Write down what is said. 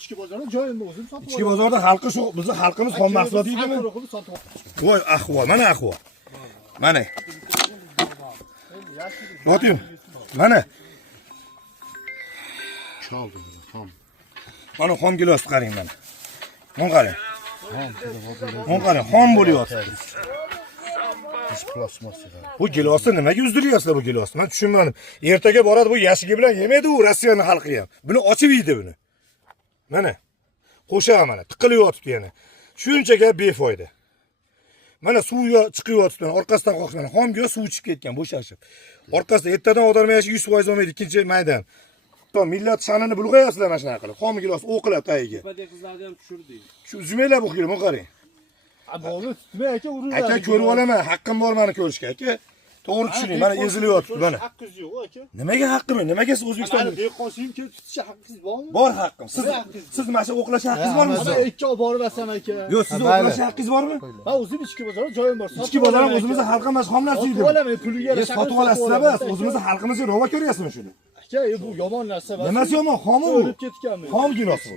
ichki bozorda joyimni o'zim sotib Ichki bozorda xalqi shu, bizni xalqimiz xom mahsulot yeydimi? Voy, ahvol, mana ahvol. Mana. Otim. Mana. Chaldi, xom. Mana xom gilos qarang mana. Mana qarang. Mana qarang, xom bo'lyapti. Bu gilosni nimaga uzdiryapsizlar bu gilosni? Men tushunmadim. Ertaga boradi bu yashigi bilan yemaydi u Rossiyaning xalqi ham. Buni ochib yeydi buni. Mana. Qo'sha mana tiqilib yotibdi yana. Shunchaga befoyda. Mana suvga chiqib yotibdi. Orqasidan qoqib mana xomga suv ichib ketgan, bo'shashib. Orqasida ertadan odam yashi 100% bo'lmaydi, ikkinchi maydan. To millat sha'nini bulg'ayapsizlar mana shunaqa qilib. Xom gilos o'qiladi tagiga. Badek qizlarni ham tushirdi. Shu uzmaylar bu xil, mana qarang. Bog'ni tutmay aka uriladi. Aka ko'rib olaman, haqqim bor meni ko'rishga, aka. To'g'ri tushuning, mana ezilib yotibdi mana. Haqqingiz yo'q aka. Nimaga haqqim? Nimaga siz O'zbekistonda? Dehqonchilik kelib tutishi haqqingiz bormi? Bor haqqim. Siz mana shu o'qlash haqqingiz bormi sizda? Ikki olib borib olsan aka. Yo'q, siz o'qlash haqqingiz bormi? Ha, o'zim ichki bozorda joyim bor. Ichki bozor ham o'zimizning xalqimiz xom narsa yeydi. Sotib olaman, puliga yarasha. Sotib olasizlar bas, o'zimizning xalqimizga ravo ko'ryapsizmi shuni? Aka, bu yomon narsa. Nimasi yomon? Xomu. O'lib ketganmi? Xom gilos bu.